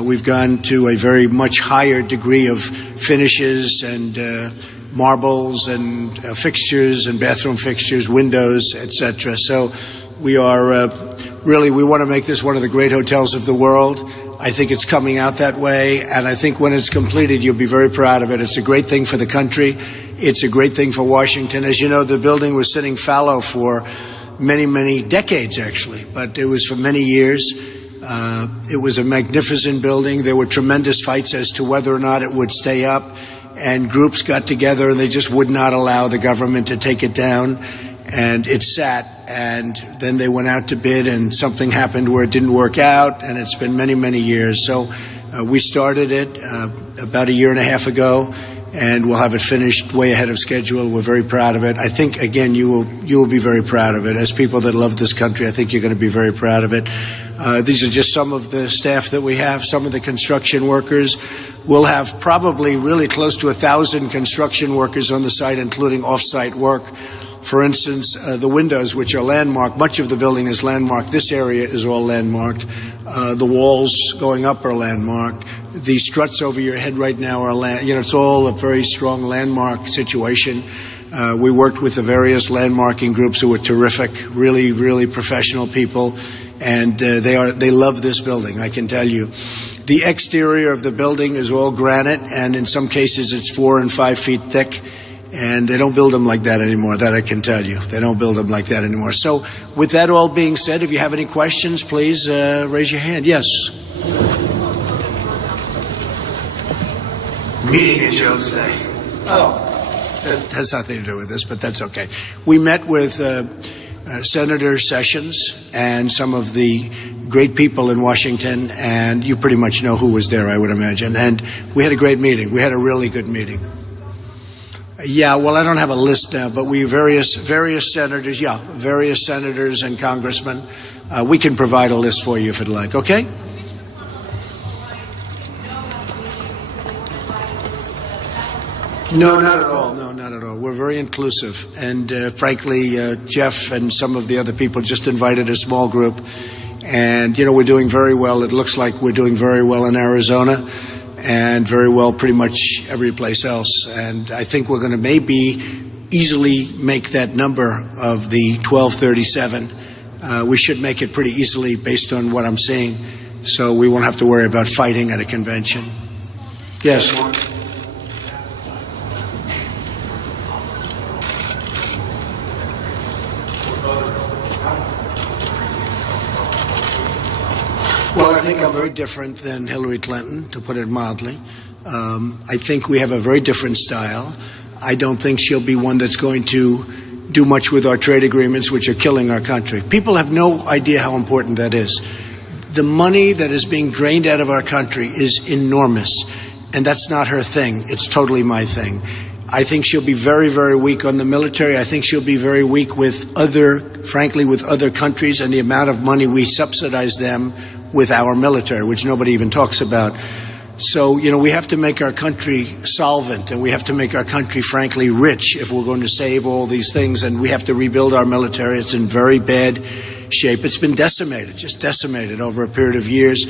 We've gone to a very much higher degree of finishes and marbles and fixtures and bathroom fixtures, windows, etc. So we are we want to make this one of the great hotels of the world. I think it's coming out that way, and I think when it's completed, you'll be very proud of it. It's a great thing for the country. It's a great thing for Washington. As you know, the building was sitting fallow for many, many decades, actually, but it was for many years. It was a magnificent building. There were tremendous fights as to whether or not it would stay up, and groups got together, and they just would not allow the government to take it down, and it sat. And then they went out to bid, and something happened where it didn't work out, and it's been many, many years. So we started it about a year and a half ago, and we'll have it finished way ahead of schedule. We're very proud of it. I think, again, you will be very proud of it. As people that love this country, I think you're going to be very proud of it. These are just some of the staff that we have, some of the construction workers. We'll have probably really close to 1,000 construction workers on the site, including off-site work. For instance, the windows, which are landmarked, much of the building is landmarked. This area is all landmarked. The walls going up are landmarked. The struts over your head right now are it's all a very strong landmark situation. We worked with the various landmarking groups who were terrific, really, really professional people, and they love this building, I can tell you. The exterior of the building is all granite, and in some cases it's 4 and 5 feet thick. And they don't build them like that anymore, that I can tell you. They don't build them like that anymore. So with that all being said, if you have any questions, please raise your hand. Yes. Meeting at Jones Day. Oh, that has nothing to do with this, but that's okay. We met with Senator Sessions and some of the great people in Washington, and you pretty much know who was there, I would imagine. And we had a great meeting. We had a really good meeting. Yeah, well, I don't have a list now, but we various senators, various senators and congressmen. We can provide a list for you if you'd like, okay? No, not at all. No, not at all. We're very inclusive. And frankly, Jeff and some of the other people just invited a small group. And, we're doing very well. It looks like we're doing very well in Arizona, and very well pretty much every place else. And I think we're going to maybe easily make that number of the 1237. We should make it pretty easily based on what I'm seeing, so we won't have to worry about fighting at a convention. Yes? Well, I think I'm very different than Hillary Clinton, to put it mildly. I think we have a very different style. I don't think she'll be one that's going to do much with our trade agreements, which are killing our country. People have no idea how important that is. The money that is being drained out of our country is enormous, and that's not her thing. It's totally my thing. I think she'll be very, very weak on the military. I think she'll be very weak with other countries, and the amount of money we subsidize them with our military, which nobody even talks about. So, we have to make our country solvent, and we have to make our country, frankly, rich if we're going to save all these things, and we have to rebuild our military. It's in very bad shape. It's been just decimated over a period of years,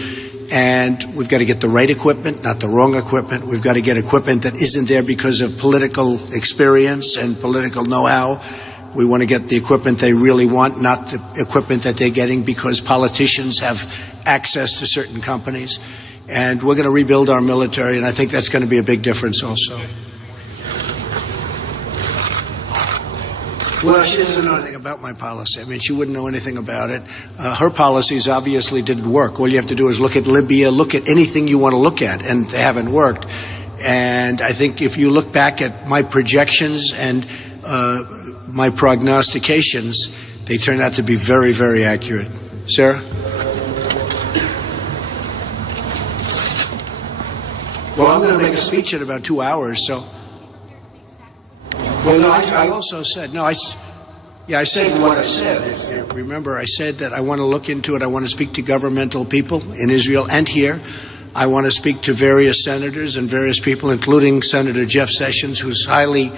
and we've got to get the right equipment, not the wrong equipment. We've got to get equipment that isn't there because of political experience and political know-how. We want to get the equipment they really want, not the equipment that they're getting because politicians have access to certain companies. And we're going to rebuild our military, and I think that's going to be a big difference also. Well, she doesn't know anything about my policy. I mean, she wouldn't know anything about it. Her policies obviously didn't work. All you have to do is look at Libya, look at anything you want to look at, and they haven't worked. And I think if you look back at my projections and my prognostications, they turned out to be very, very accurate. Sarah? Well, I'm going to make a speech in about 2 hours, so. Well, no, I also said, I said what I said. If you remember, I said that I want to look into it. I want to speak to governmental people in Israel and here. I want to speak to various senators and various people, including Senator Jeff Sessions, who's highly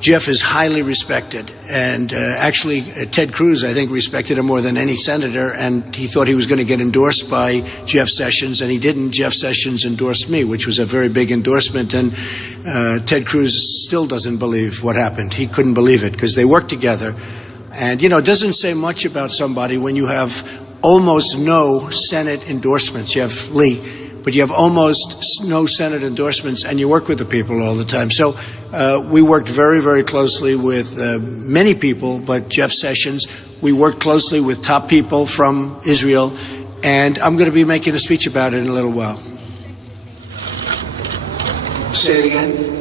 Jeff is highly respected, and actually Ted Cruz, I think, respected him more than any senator, and he thought he was going to get endorsed by Jeff Sessions, and he didn't. Jeff Sessions endorsed me, which was a very big endorsement, and Ted Cruz still doesn't believe what happened. He couldn't believe it because they worked together. And, it doesn't say much about somebody when you have almost no Senate endorsements. You have Lee, but you have almost no Senate endorsements, and you work with the people all the time. So we worked very, very closely with many people, but Jeff Sessions. We worked closely with top people from Israel, and I'm going to be making a speech about it in a little while. Say it again.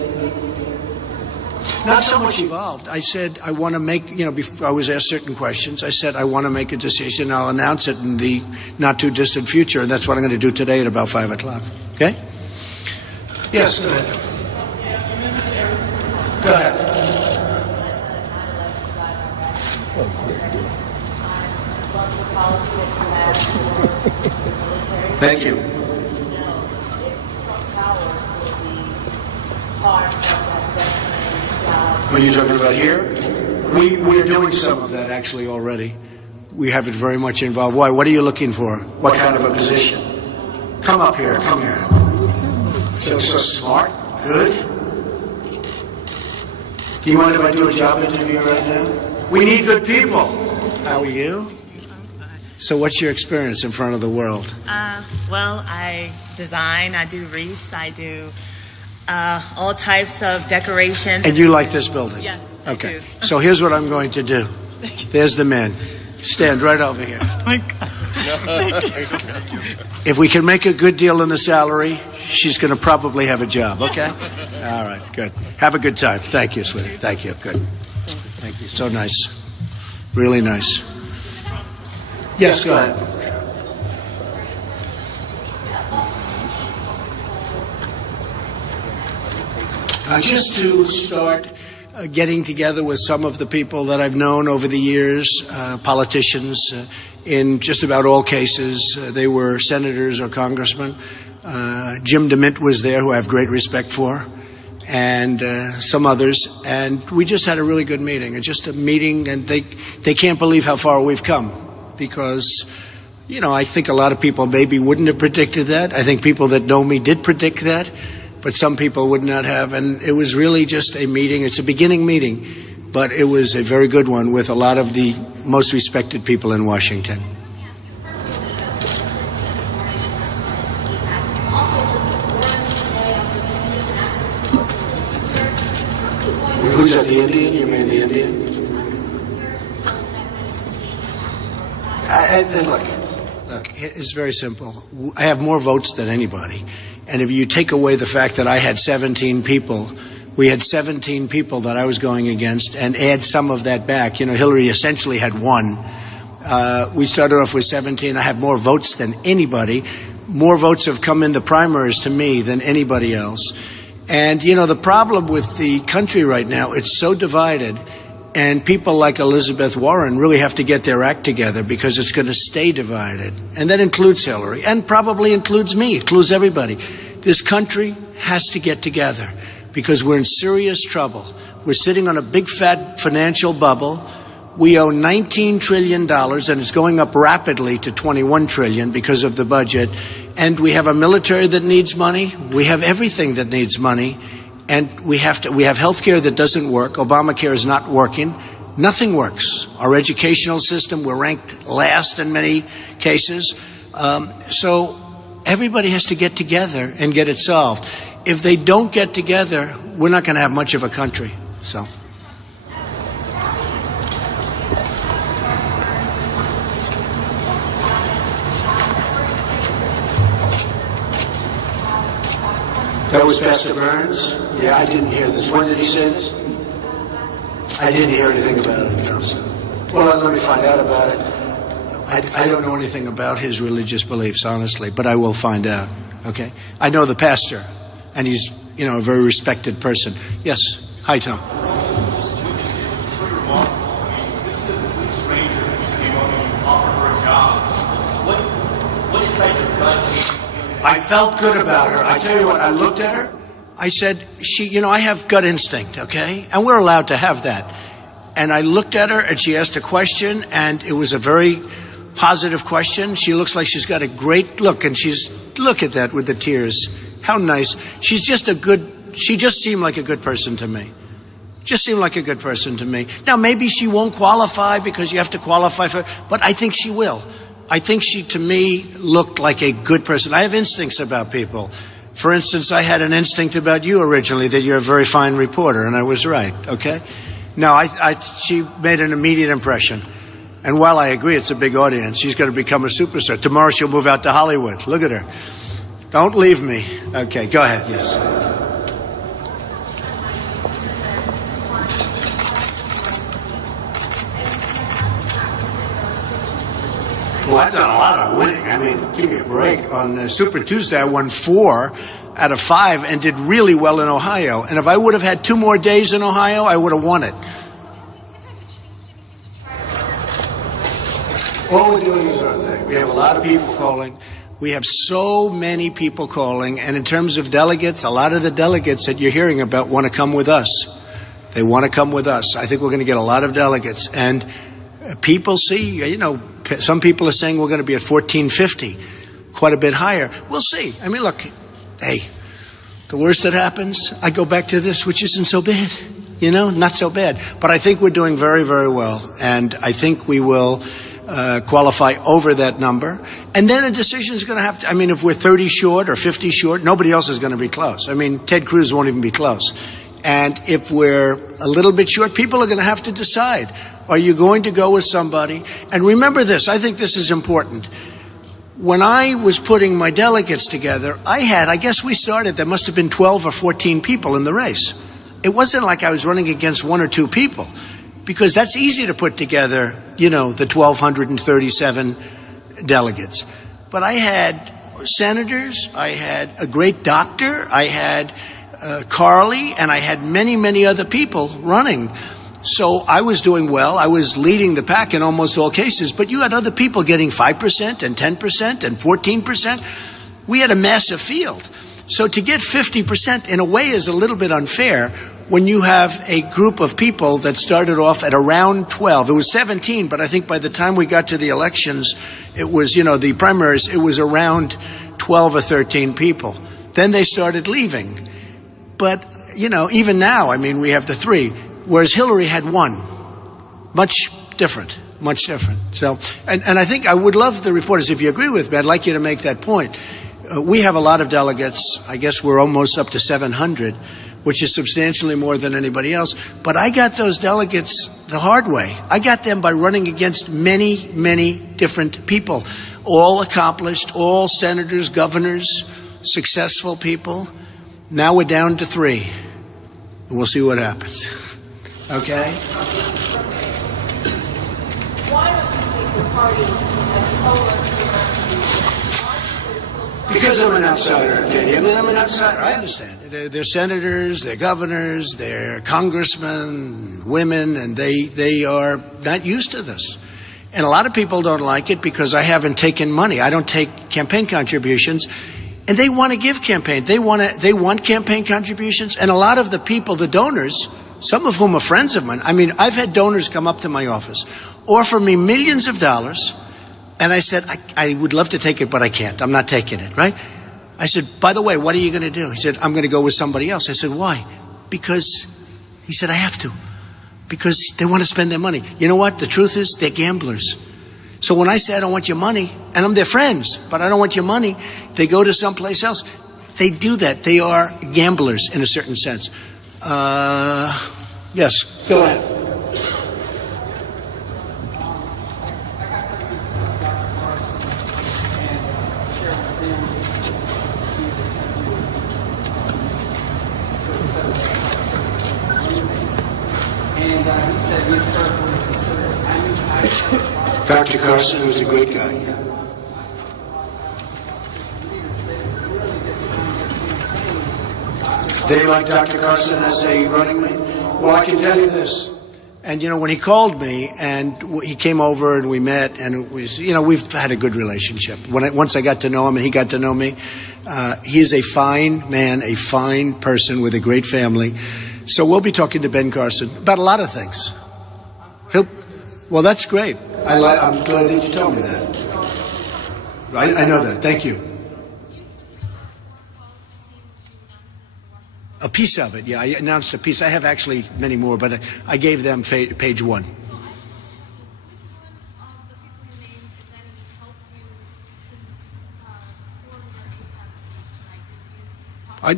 Not so much evolved. I said I want to make, before I was asked certain questions, I said I want to make a decision. I'll announce it in the not-too-distant future, and that's what I'm going to do today at about 5 o'clock. Okay? Yes, go ahead. Go ahead. Thank you. Are you talking about here? We're doing some of that actually already. We have it very much involved. Why? What are you looking for? What kind of a position? Come up here. Come here. So smart. Good. Do you mind if I do a job interview right now? We need good people. How are you? So what's your experience in front of the world? Well, I design, I do wreaths, I do all types of decorations. And you like this building? Yes, okay. I do. So here's what I'm going to do. There's the man. Stand right over here. Oh my God. If we can make a good deal in the salary, she's going to probably have a job, okay? All right, good. Have a good time. Thank you, sweetie. Thank you. Good. Thank you. So nice. Really nice. Yes, go ahead. Just to start getting together with some of the people that I've known over the years, politicians in just about all cases. They were senators or congressmen. Jim DeMint was there, who I have great respect for, and some others. And we just had a really good meeting. And just a meeting, and they can't believe how far we've come because, I think a lot of people maybe wouldn't have predicted that. I think people that know me did predict that. But some people would not have, and it was really just a meeting. It's a beginning meeting, but it was a very good one with a lot of the most respected people in Washington. Who's that, the Indian? You mean the Indian? Look, it's very simple. I have more votes than anybody. And if you take away the fact that I had 17 people, we had 17 people that I was going against, and add some of that back. Hillary essentially had one. We started off with 17. I had more votes than anybody. More votes have come in the primaries to me than anybody else. And, the problem with the country right now, it's so divided. And people like Elizabeth Warren really have to get their act together because it's going to stay divided. And that includes Hillary and probably includes me, includes everybody. This country has to get together because we're in serious trouble. We're sitting on a big fat financial bubble. We owe $19 trillion and it's going up rapidly to $21 trillion because of the budget. And we have a military that needs money. We have everything that needs money. And we have health care that doesn't work. Obamacare is not working. Nothing works. Our educational system, we're ranked last in many cases. So everybody has to get together and get it solved. If they don't get together, we're not going to have much of a country. So. That was Pastor Burns. Yeah, I didn't hear this. When did he say this? I didn't hear anything about it. No, so. Well, let me find out about it. I don't know anything about his religious beliefs, honestly, but I will find out. Okay? I know the pastor, and he's, a very respected person. Yes. Hi, Tom. I felt good about her. I tell you what, I looked at her. I said, I have gut instinct, okay? And we're allowed to have that. And I looked at her and she asked a question and it was a very positive question. She looks like she's got a great look and look at that with the tears. How nice. She just seemed like a good person to me. Just seemed like a good person to me. Now, maybe she won't qualify because you have to qualify but I think she will. I think she, to me, looked like a good person. I have instincts about people. For instance, I had an instinct about you originally, that you're a very fine reporter, and I was right, okay? No, she made an immediate impression. And while I agree it's a big audience, she's going to become a superstar. Tomorrow she'll move out to Hollywood. Look at her. Don't leave me. Okay, go ahead, yes. Well, I've done a lot of winning. I mean, give me a break. On Super Tuesday, I won 4 out of 5 and did really well in Ohio. And if I would have had 2 more days in Ohio, I would have won it. All we're doing is our thing. We have a lot of people calling. We have so many people calling. And in terms of delegates, a lot of the delegates that you're hearing about want to come with us. They want to come with us. I think we're going to get a lot of delegates. And people see, some people are saying we're going to be at 1450, quite a bit higher. We'll see. I mean, look, hey, the worst that happens, I go back to this, which isn't so bad, not so bad. But I think we're doing very, very well. And I think we will qualify over that number. And then a decision is going to have to, if we're 30 short or 50 short, nobody else is going to be close. Ted Cruz won't even be close. And if we're a little bit short, people are going to have to decide. Are you going to go with somebody? And remember this, I think this is important. When I was putting my delegates together, I guess we started, there must have been 12 or 14 people in the race. It wasn't like I was running against 1 or 2 people, because that's easy to put together, the 1,237 delegates. But I had senators, I had a great doctor, I had Carly, and I had many, many other people running. So I was doing well. I was leading the pack in almost all cases, but you had other people getting 5% and 10% and 14%. We had a massive field. So to get 50% in a way is a little bit unfair when you have a group of people that started off at around 12. It was 17, but I think by the time we got to the elections, it was, the primaries, it was around 12 or 13 people. Then they started leaving. But, even now, we have the 3. Whereas Hillary had 1. Much different. So, and I think I would love the reporters, if you agree with me, I'd like you to make that point. We have a lot of delegates. I guess we're almost up to 700, which is substantially more than anybody else. But I got those delegates the hard way. I got them by running against many, many different people. All accomplished, all senators, governors, successful people. Now we're down to 3. And we'll see what happens. Okay? Why don't you think the party has told us? Because I'm an outsider, Katie. I'm an outsider. I understand. They're senators, they're governors, they're congressmen, women, and they are not used to this. And a lot of people don't like it because I haven't taken money. I don't take campaign contributions. And they want to give campaign. They want campaign contributions. And a lot of the people, the donors, some of whom are friends of mine. I've had donors come up to my office, offer me millions of dollars, and I said, I would love to take it, but I can't. I'm not taking it, right? I said, by the way, what are you going to do? He said, I'm going to go with somebody else. I said, why? Because, he said, I have to. Because they want to spend their money. You know what? The truth is, they're gamblers. So when I say I don't want your money, and I'm their friends, but I don't want your money, they go to someplace else. They do that. They are gamblers in a certain sense. Yes, go ahead. And he said he's carefully considered. Dr. Carson was a great guy, yeah. They like Dr. Carson as a running mate? Well, I can tell you this. And, when he called me and he came over and we met and it was, we've had a good relationship. Once I got to know him and he got to know me, He is a fine man, a fine person with a great family. So we'll be talking to Ben Carson about a lot of things. Well, that's great. I'm glad that you told me that. I know that. Thank you. A piece of it, yeah. I announced a piece. I have actually many more, but I gave them page one.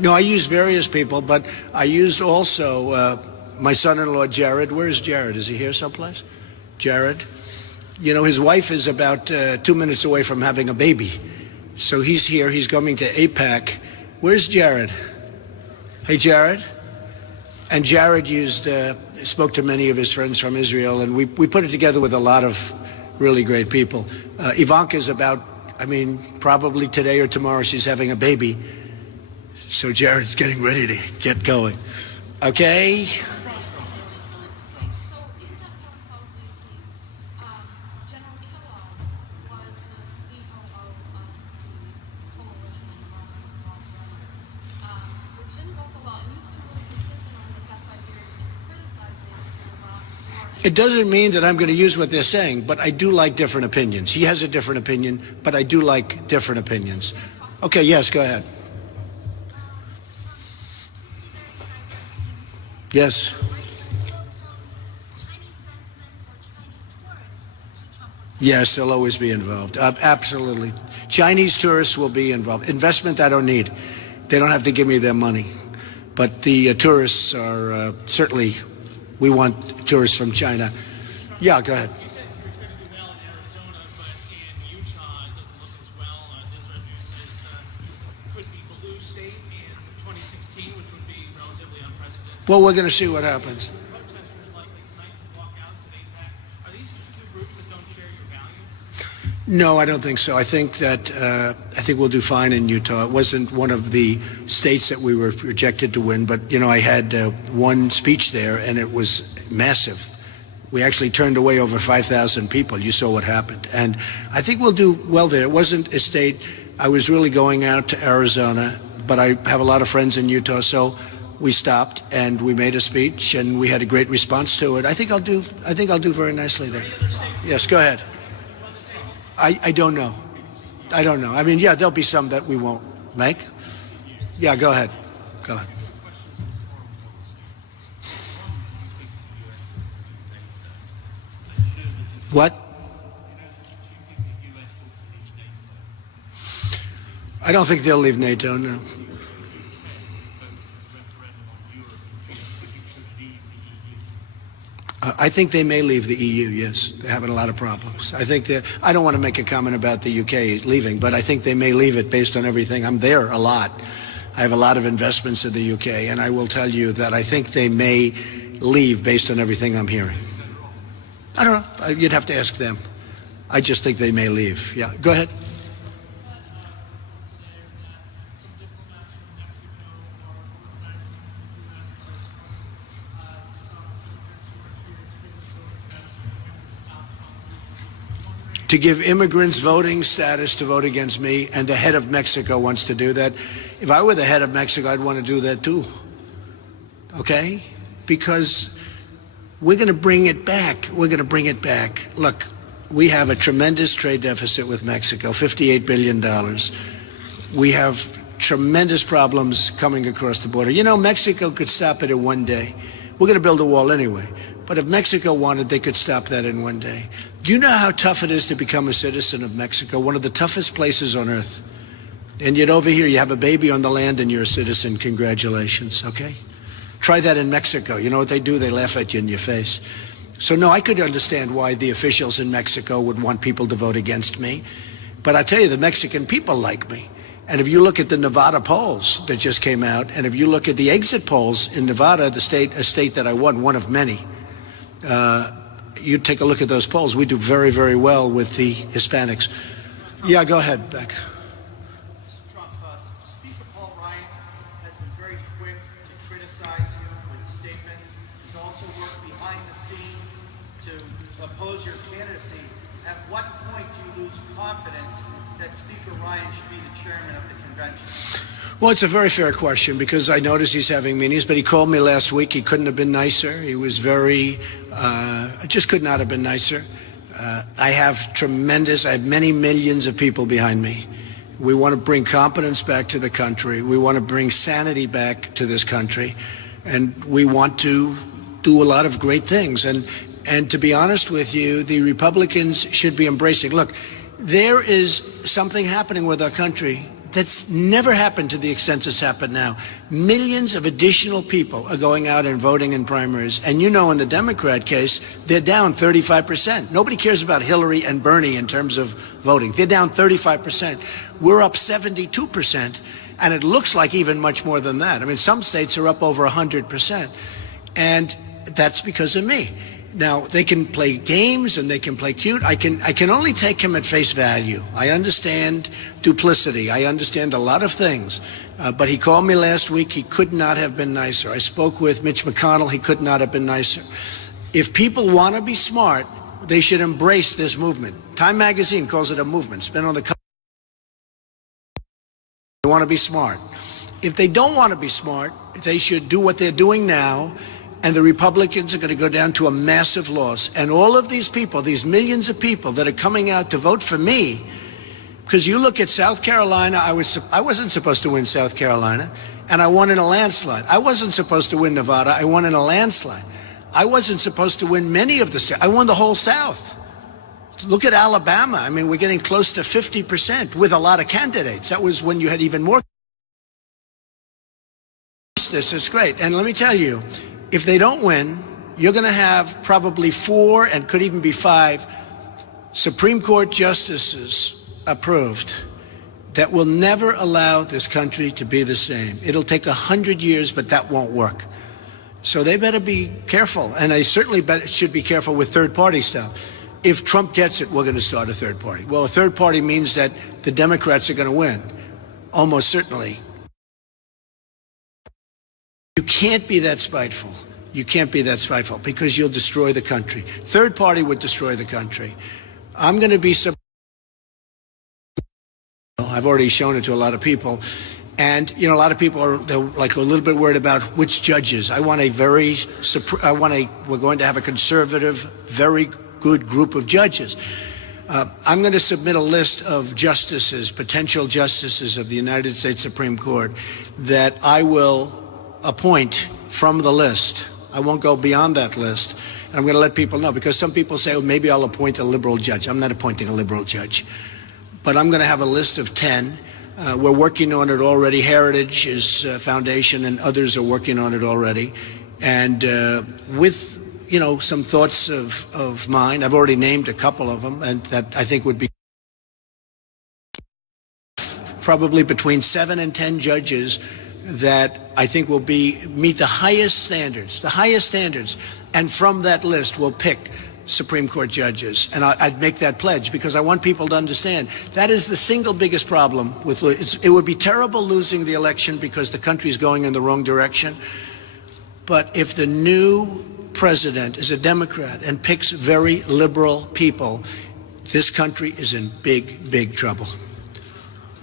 No, I used various people, but I used also my son-in-law, Jared. Where's Jared? Is he here someplace? Jared? You know, his wife is about 2 minutes away from having a baby. So he's here. He's coming to APAC. Where's Jared? Hey, Jared. And Jared spoke to many of his friends from Israel, and we put it together with a lot of really great people. Ivanka's probably today or tomorrow she's having a baby. So Jared's getting ready to get going. Okay? It doesn't mean that I'm going to use what they're saying, but I do like different opinions. He has a different opinion, but I do like different opinions. Okay, yes, go ahead. Yes. Yes, they'll always be involved. Absolutely. Chinese tourists will be involved. Investment, I don't need. They don't have to give me their money. But the tourists are certainly, we want tourists from China. Yeah, go ahead. You said you were going to do well in Arizona, but in Utah it doesn't look as well. Deseret News says it could be blue state in 2016, which would be relatively unprecedented. Well, we're going to see what happens. Protesters likely tonight to walkouts at APAC. Are these just two groups that don't share your values? No, I don't think so. I think we'll do fine in Utah. It wasn't one of the states that we were projected to win, but I had one speech there, and it was massive. We actually turned away over 5,000 people. You saw what happened, and I think we'll do well there. It wasn't a state. I was really going out to Arizona, but I have a lot of friends in Utah, so we stopped and we made a speech, and we had a great response to it. I think I'll do very nicely there. Yes, go ahead. I don't know. I don't know. Yeah, there'll be some that we won't make. Yeah, go ahead. Go ahead. What? I don't think they'll leave NATO, no. I think they may leave the EU, yes. They're having a lot of problems. I don't want to make a comment about the UK leaving, but I think they may leave it based on everything. I'm there a lot. I have a lot of investments in the UK, and I will tell you that I think they may leave based on everything I'm hearing. I don't know. You'd have to ask them. I just think they may leave. Yeah, go ahead. To give immigrants voting status to vote against me, and the head of Mexico wants to do that. If I were the head of Mexico, I'd want to do that too. Okay? Because we're going to bring it back. We're going to bring it back. Look, we have a tremendous trade deficit with Mexico, $58 billion. We have tremendous problems coming across the border. Mexico could stop it in one day. We're going to build a wall anyway. But if Mexico wanted, they could stop that in one day. Do you know how tough it is to become a citizen of Mexico? One of the toughest places on earth. And yet over here, you have a baby on the land and you're a citizen. Congratulations, okay? Try that in Mexico. You know what they do? They laugh at you in your face. So no, I could understand why the officials in Mexico would want people to vote against me. But I tell you, the Mexican people like me. And if you look at the Nevada polls that just came out, and if you look at the exit polls in Nevada, a state that I won, one of many, you take a look at those polls. We do very, very well with the Hispanics. Yeah, go ahead, Beck. Mr. Trump, Speaker Paul Ryan has been very quick to criticize you with statements. He's also worked behind the scenes to oppose your candidacy. at what point do you lose confidence that Speaker Ryan should be the chairman of the convention? Well, it's a very fair question because I notice he's having meetings, but he called me last week. He couldn't have been nicer. He was just could not have been nicer. I have many millions of people behind me. We want to bring competence back to the country. We want to bring sanity back to this country. And we want to do a lot of great things. And to be honest with you, the Republicans should be embracing. Look, there is something happening with our country that's never happened to the extent it's happened now. Millions of additional people are going out and voting in primaries. And you know, in the Democrat case, they're down 35%. Nobody cares about Hillary and Bernie in terms of voting. They're down 35%. We're up 72%. And it looks like even much more than that. I mean, some states are up over 100%. And that's because of me. Now, they can play games and they can play cute. I can only take him at face value. I understand duplicity. I understand a lot of things. But he called me last week. He could not have been nicer. I spoke with Mitch McConnell. He could not have been nicer. If people want to be smart, they should embrace this movement. Time magazine calls it a movement. It's been on the cover. They want to be smart. If they don't want to be smart, they should do what they're doing now. And the Republicans are going to go down to a massive loss. And all of these people, these millions of people that are coming out to vote for me, because you look at South Carolina, I wasn't supposed to win South Carolina, and I won in a landslide. I wasn't supposed to win Nevada. I won in a landslide. I wasn't supposed to win many of the states. I won the whole South. Look at Alabama. I mean, we're getting close to 50% with a lot of candidates. That was when you had even more. This is great. And let me tell you, if they don't win, you're going to have probably 4 and could even be 5 Supreme Court justices approved that will never allow this country to be the same. It'll take 100 years, but that won't work. So they better be careful. And they certainly should be careful with third-party stuff. If Trump gets it, we're going to start a third party. Well, a third party means that the Democrats are going to win, almost certainly. You can't be that spiteful. You can't be that spiteful because you'll destroy the country. Third party would destroy the country. I'm going to be I've already shown it to a lot of people. And, you know, a lot of people they're like a little bit worried about which judges. We're going to have a conservative, very good group of judges. I'm going to submit a list of justices, potential justices of the United States Supreme Court that I will appoint from the list. I won't go beyond that list. And I'm going to let people know, because some people say, oh, maybe I'll appoint a liberal judge. I'm not appointing a liberal judge. But I'm going to have a list of 10. We're working on it already. Heritage is Foundation and others are working on it already. And with, you know, some thoughts of mine, I've already named a couple of them, and that I think would be probably between 7 and 10 judges that I think will meet the highest standards, and from that list we'll pick Supreme Court judges. And I'd make that pledge because I want people to understand that is the single biggest problem with it would be terrible losing the election because the country's going in the wrong direction. But if the new president is a Democrat and picks very liberal people, this country is in big, big trouble.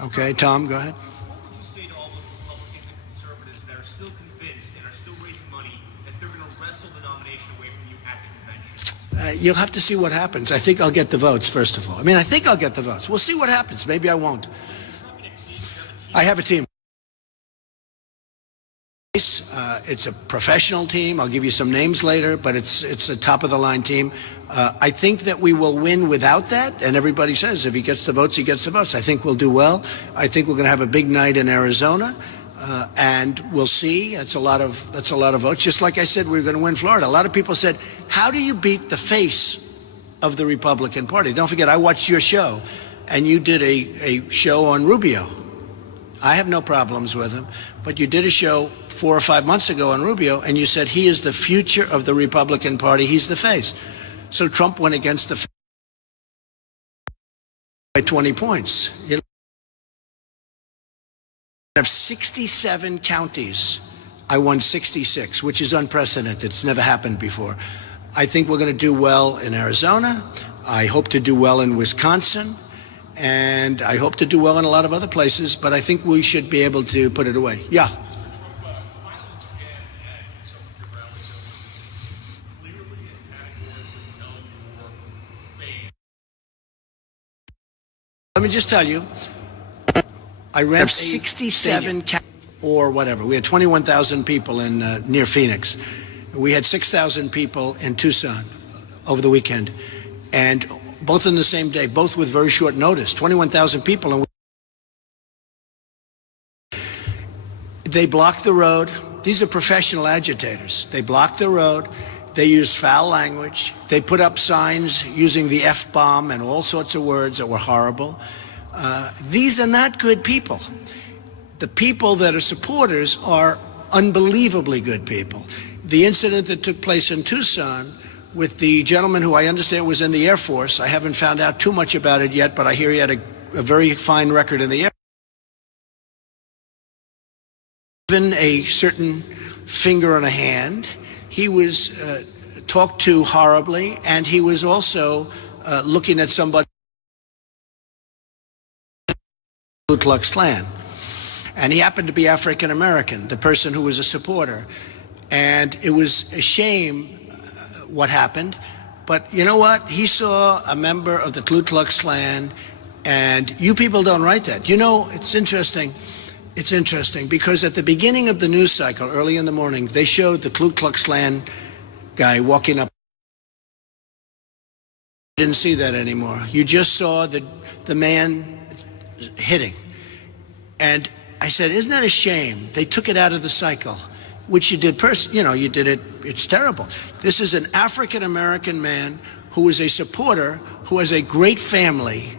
Okay, Tom, go ahead. You'll have to see what happens. I think I'll get the votes, first of all. I mean, I think I'll get the votes. We'll see what happens. Maybe I won't. I have a team. It's a professional team. I'll give you some names later, but it's a top-of-the-line team. I think that we will win without that, and everybody says if he gets the votes, he gets the votes. I think we'll do well. I think we're going to have a big night in Arizona. And we'll see. That's a lot of votes. Just like I said, we're going to win Florida. A lot of people said, how do you beat the face of the Republican Party? Don't forget, I watched your show, and you did a show on Rubio. I have no problems with him, but you did a show 4 or 5 months ago on Rubio, and you said he is the future of the Republican Party. He's the face. So Trump went against the face by 20 points. You know, of 67 counties, I won 66, which is unprecedented. It's never happened before. I think we're going to do well in Arizona. I hope to do well in Wisconsin, and I hope to do well in a lot of other places, but I think we should be able to put it away. Yeah. Let me just tell you, I ran 67 or whatever. We had 21,000 people in near Phoenix. We had 6,000 people in Tucson over the weekend, and both in the same day, both with very short notice. 21,000 people, and they blocked the road. These are professional agitators. They blocked the road. They used foul language. They put up signs using the F-bomb and all sorts of words that were horrible. These are not good people. The people that are supporters are unbelievably good people. The incident that took place in Tucson with the gentleman who I understand was in the Air Force, I haven't found out too much about it yet, but I hear he had a very fine record in the Air Force. Given a certain finger and a hand, he was talked to horribly, and he was also looking at somebody, Ku Klux Klan. And he happened to be African American, the person who was a supporter. And it was a shame what happened. But you know what? He saw a member of the Ku Klux Klan, and you people don't write that. You know, it's interesting. It's interesting because at the beginning of the news cycle, early in the morning, they showed the Ku Klux Klan guy walking up. You didn't see that anymore. You just saw the man hitting. And I said, isn't that a shame? They took it out of the cycle, which you did you did it. It's terrible. This is an African-American man who is a supporter, who has a great family,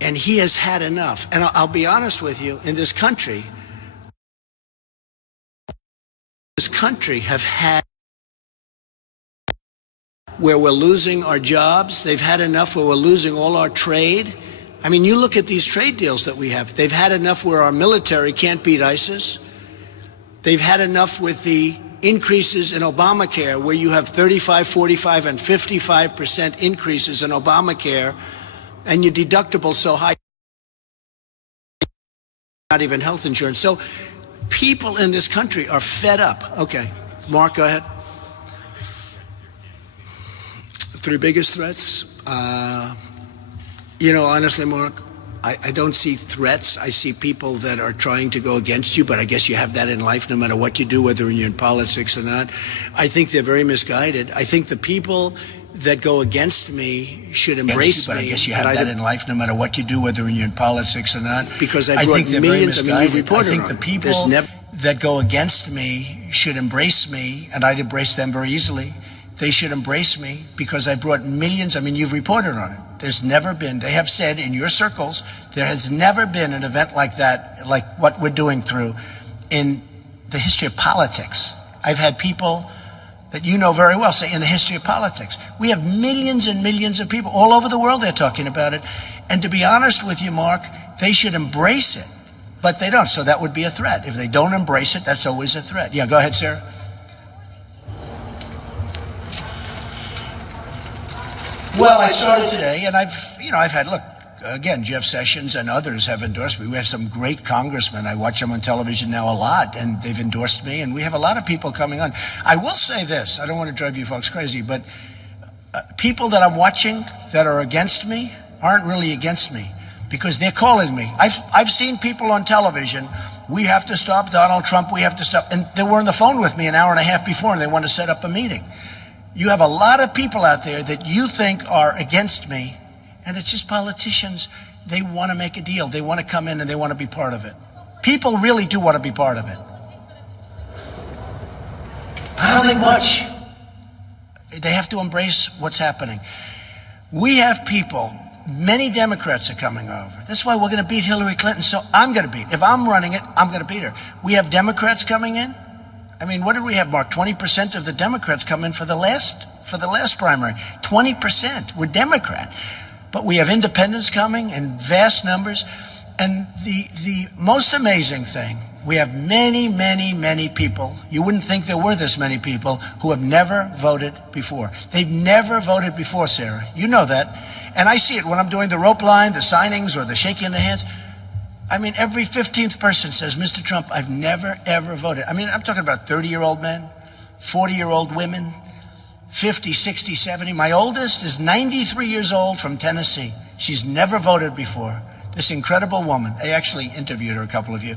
and he has had enough. And I'll be honest with you, in this country have had where we're losing our jobs. They've had enough where we're losing all our trade. I mean, you look at these trade deals that we have. They've had enough where our military can't beat ISIS. They've had enough with the increases in Obamacare, where you have 35, 45, and 55% increases in Obamacare, and your deductible so high, not even health insurance. So people in this country are fed up. Okay, Mark, go ahead. Three biggest threats. Honestly, Mark, I don't see threats. I see people that are trying to go against you, but I guess you have that in life no matter what you do, whether you're in politics or not. I think they're very misguided. I think the people that go against me should embrace me. But I guess you have that in life no matter what you do, whether you're in politics or not. Because I brought millions. I think the people that go against me should embrace me, and I'd embrace them very easily. They should embrace me because I brought millions. I mean, you've reported on it. There's never been, they have said in your circles, there has never been an event like that, like what we're doing through in the history of politics. I've had people that you know very well say in the history of politics. We have millions and millions of people all over the world, they're talking about it. And to be honest with you, Mark, they should embrace it, but they don't. So that would be a threat. If they don't embrace it, that's always a threat. Yeah, go ahead, Sarah. Well, I started today, and I've had, look, again, Jeff Sessions and others have endorsed me. We have some great congressmen. I watch them on television now a lot, and they've endorsed me, and we have a lot of people coming on. I will say this, I don't want to drive you folks crazy, but people that I'm watching that are against me aren't really against me because they're calling me. I've seen people on television, we have to stop Donald Trump, we have to stop, and they were on the phone with me an hour and a half before, and they want to set up a meeting. You have a lot of people out there that you think are against me, and it's just politicians. They want to make a deal. They want to come in and they want to be part of it. People really do want to be part of it. I don't think much. They have to embrace what's happening. We have people, many Democrats are coming over. That's why we're going to beat Hillary Clinton, so I'm going to beat. If I'm running it, I'm going to beat her. We have Democrats coming in. I mean, what did we have, Mark? 20% of the Democrats come in for the last primary. 20% were Democrat. But we have independents coming in vast numbers. And the most amazing thing We have many, many, many people. You wouldn't think there were this many people who have never voted before. They've never voted before, Sarah. You know that. And I see it when I'm doing the rope line, the signings, or the shaking of the hands. I mean, every 15th person says, Mr. Trump, I've never, ever voted. I mean, I'm talking about 30-year-old men, 40-year-old women, 50, 60, 70. My oldest is 93 years old from Tennessee. She's never voted before. This incredible woman. I actually interviewed her, a couple of you.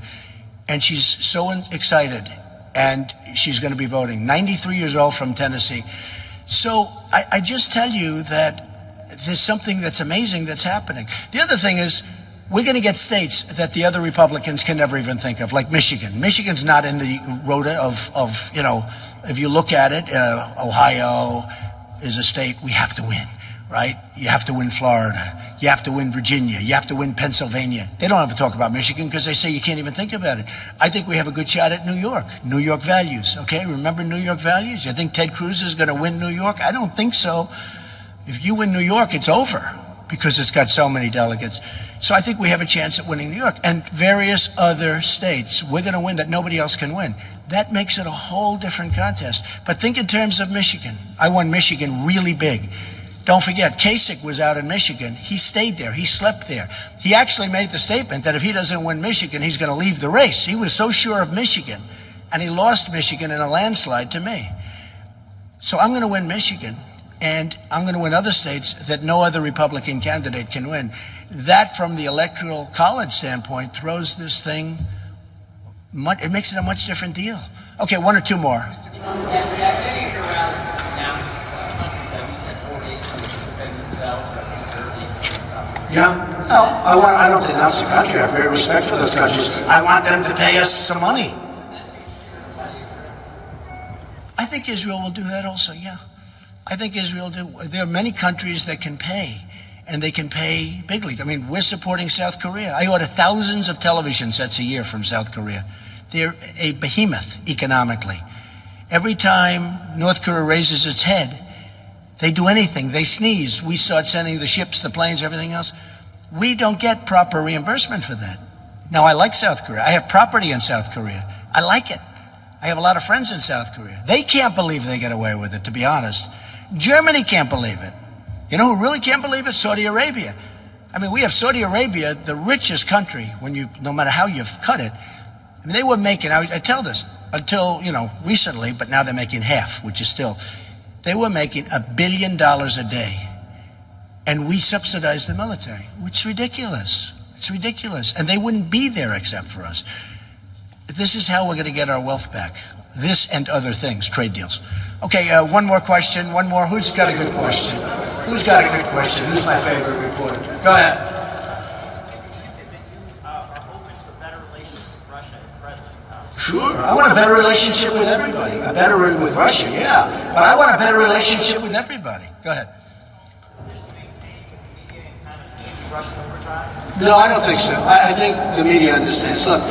And she's so excited. And she's going to be voting. 93 years old from Tennessee. So I just tell you that there's something that's amazing that's happening. The other thing is, we're going to get states that the other Republicans can never even think of, like Michigan. Michigan's not in the rota of you know, if you look at it, Ohio is a state we have to win, right? You have to win Florida. You have to win Virginia. You have to win Pennsylvania. They don't ever talk about Michigan because they say you can't even think about it. I think we have a good shot at New York. New York values, okay? Remember New York values? You think Ted Cruz is going to win New York? I don't think so. If you win New York, it's over because it's got so many delegates. So I think we have a chance at winning New York and various other states. We're going to win that nobody else can win. That makes it a whole different contest. But think in terms of Michigan. I won Michigan really big. Don't forget, Kasich was out in Michigan. He stayed there. He slept there. He actually made the statement that if he doesn't win Michigan, he's going to leave the race. He was so sure of Michigan, and he lost Michigan in a landslide to me. So I'm going to win Michigan, and I'm going to win other states that no other Republican candidate can win. That, from the Electoral College standpoint, throws this thing, it makes it a much different deal. Okay, one or two more. Yeah. No, I don't denounce the country. I have great respect for those countries. I want them to pay us some money. I think Israel will do that also, yeah. I think Israel do. There are many countries that can pay, and they can pay bigly. I mean, we're supporting South Korea. I order thousands of television sets a year from South Korea. They're a behemoth economically. Every time North Korea raises its head, they do anything. They sneeze. We start sending the ships, the planes, everything else. We don't get proper reimbursement for that. Now, I like South Korea. I have property in South Korea. I like it. I have a lot of friends in South Korea. They can't believe they get away with it, to be honest. Germany can't believe it. You know who really can't believe it? Saudi Arabia. I mean, we have Saudi Arabia, the richest country, no matter how you've cut it. I mean, they were making, I tell this, until, recently, but now they're making half, which is still, they were making $1 billion a day. And we subsidize the military, which is ridiculous. It's ridiculous. And they wouldn't be there except for us. This is how we're going to get our wealth back. This and other things, trade deals. Okay, one more question, one more. Who's got a good question? Who's got a good question? Who's my favorite reporter? Go ahead. Sure, I want a better relationship with everybody. A better with Russia, yeah. But I want a better relationship with everybody. Go ahead. No, I don't think so. I think the media understands. Look,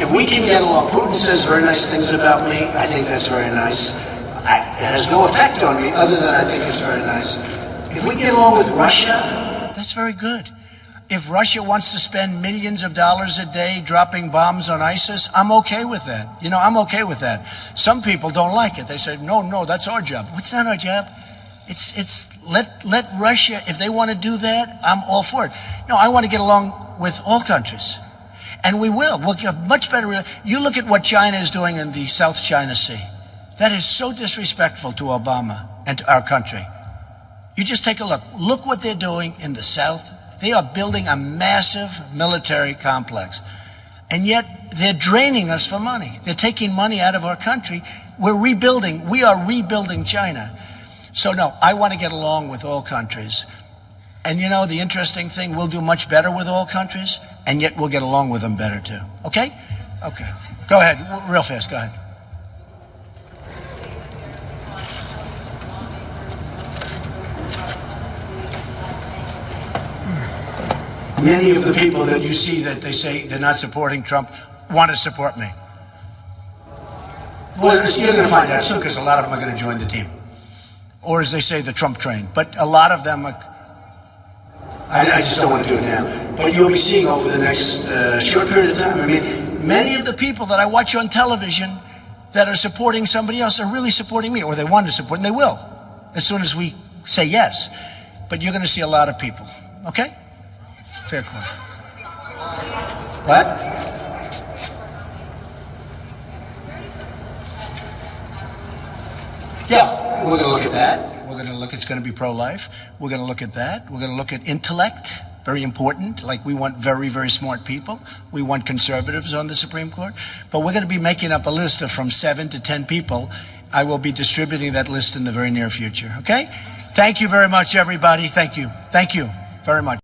if we can get along, Putin says very nice things about me. I think that's very nice. It has no effect on me other than I think it's very nice. If we get along with Russia, that's very good. If Russia wants to spend millions of dollars a day dropping bombs on ISIS, I'm okay with that. I'm okay with that. Some people don't like it. They say, no, that's our job. What's not our job? It's let Russia, if they want to do that, I'm all for it. No, I want to get along with all countries. And we will. We'll get much better. You look at what China is doing in the South China Sea. That is so disrespectful to Obama and to our country. You just take a look. Look what they're doing in the South. They are building a massive military complex. And yet they're draining us for money. They're taking money out of our country. We're rebuilding. We are rebuilding China. So no, I want to get along with all countries. And the interesting thing, we'll do much better with all countries, and yet we'll get along with them better too. Okay? Okay. Go ahead, real fast, go ahead. Many of the people that you see that they say they're not supporting Trump want to support me. Well, you're going to find out soon because a lot of them are going to join the team. Or as they say, the Trump train. But a lot of them are, I just don't want to do it now. But you'll be seeing over the next short period of time. I mean, Many of the people that I watch on television that are supporting somebody else are really supporting me, or they want to support, and they will, as soon as we say yes. But you're going to see a lot of people, okay? Fair question. What? Yeah, we're going to look at that. We're going to look, it's going to be pro-life. We're going to look at that. We're going to look at intellect, very important. Like, we want very, very smart people. We want conservatives on the Supreme Court. But we're going to be making up a list of from 7 to 10 people. I will be distributing that list in the very near future, okay? Thank you very much, everybody. Thank you. Thank you very much.